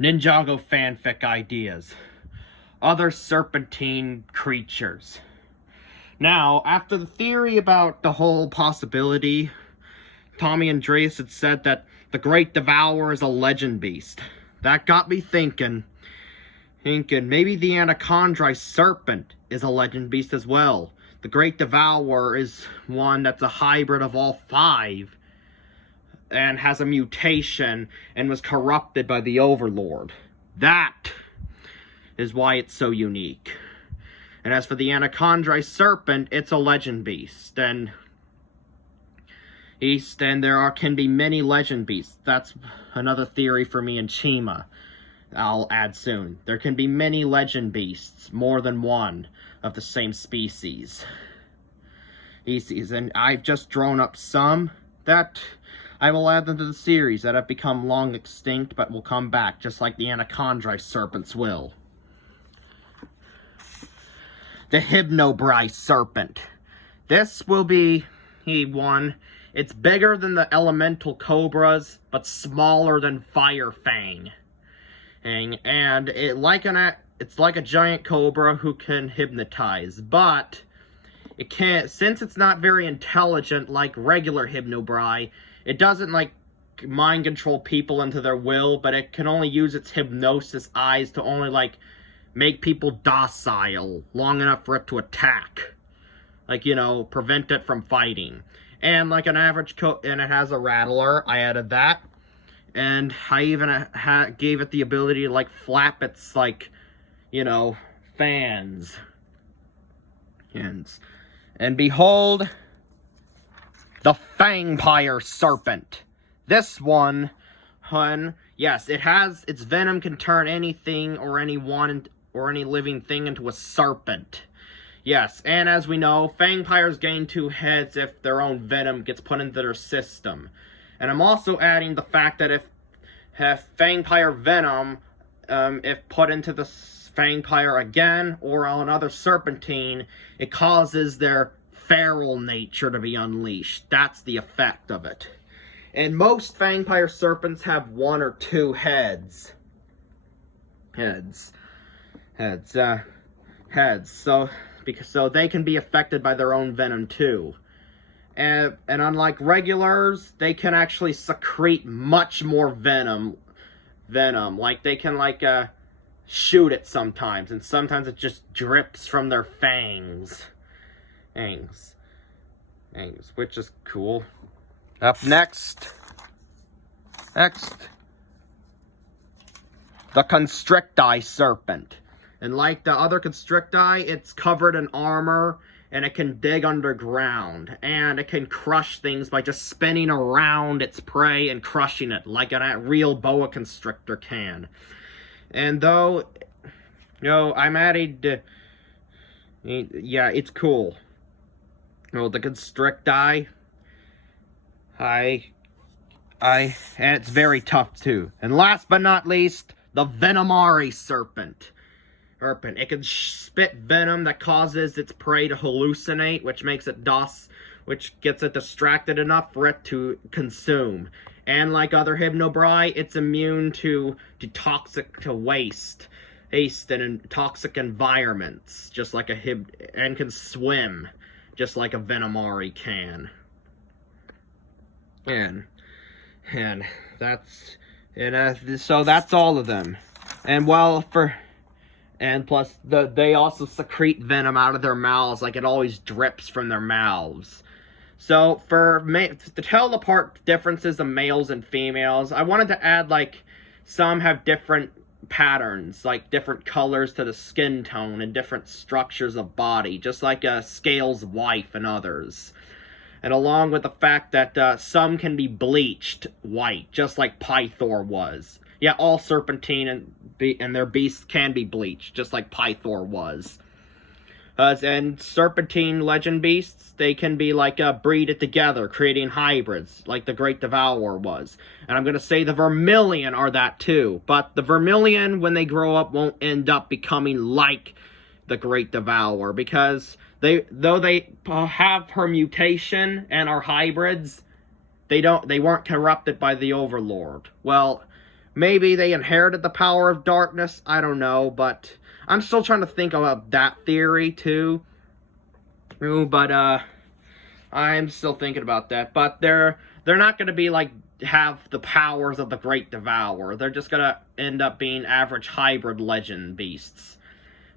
Ninjago fanfic ideas. Other serpentine creatures. Now, after the theory about the whole possibility, Tommy Andreas had said that the Great Devourer is a legend beast. That got me thinking maybe the Anacondrae serpent is a legend beast as well. The Great Devourer is one that's a hybrid of all five and has a mutation and was corrupted by the Overlord. That is why it's so unique. And as for the Anacondrae serpent, it's a legend beast. And there can be many legend beasts. That's another theory for me and Chima. I'll add soon. There can be many legend beasts, more than one, of the same species. And I've just drawn up some that I will add them to the series that have become long extinct but will come back, just like the Anacondrae serpents will. The Hypnobrai serpent. This will be one. It's bigger than the elemental cobras, but smaller than Fire Fang. And it's like a giant cobra who can hypnotize, but it can't, since it's not very intelligent like regular Hypnobrai, it doesn't like mind control people into their will, but it can only use its hypnosis eyes to only like make people docile long enough for it to attack. Like, prevent it from fighting. And like an average and it has a rattler, I added that. And I even gave it the ability to like flap its like, fans. And behold, the Fangpire serpent. This one, yes, its venom can turn anything or anyone or any living thing into a serpent. Yes, and as we know, Fangpires gain 2 heads if their own venom gets put into their system. And I'm also adding the fact that if Fangpire venom, if put into the Fangpire again or on another serpentine, it causes their feral nature to be unleashed. That's the effect of it. And most Fangpire serpents have 1 or 2 heads. So they can be affected by their own venom too. And unlike regulars, they can actually secrete much more venom. Like they can shoot it sometimes, and sometimes it just drips from their fangs, which is cool. Up next, the Constricti serpent. And like the other Constricti, it's covered in armor, and it can dig underground, and it can crush things by just spinning around its prey and crushing it, like a real boa constrictor can. And though, I'm added, yeah, it's cool. The Constricti, and it's very tough too. And last but not least, the Venomari serpent. It can spit venom that causes its prey to hallucinate, which makes it which gets it distracted enough for it to consume. And like other Hypnobrai, it's immune to waste and toxic environments, just like and can swim, just like a Venomari can. So that's all of them. And plus, they also secrete venom out of their mouths, like it always drips from their mouths. So, to tell apart differences of males and females, I wanted to add, some have different patterns, like different colors to the skin tone and different structures of body, just like Scale's wife and others. And along with the fact that some can be bleached white, just like Pythor was. Yeah, all serpentine and their beasts can be bleached, just like Pythor was. And serpentine legend beasts, they can be breeded together, creating hybrids, like the Great Devourer was. And I'm going to say the Vermilion are that too. But the Vermilion, when they grow up, won't end up becoming like the Great Devourer, because though they have her mutation and are hybrids, they weren't corrupted by the Overlord. Well, Maybe they inherited the power of darkness. I don't know, but I'm still trying to think about that theory too. But I'm still thinking about that. But they're not going to be like have the powers of the Great Devourer. They're just going to end up being average hybrid legend beasts.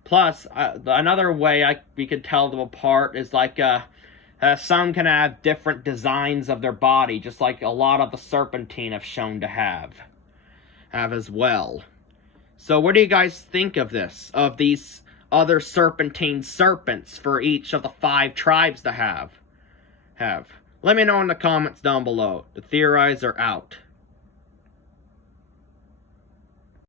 Plus, another way we could tell them apart is like some can have different designs of their body, just like a lot of the serpentine have shown to have as well. So what do you guys think of this? Of these other serpentine serpents for each of the 5 tribes to have? Let me know in the comments down below. The Theorizer out.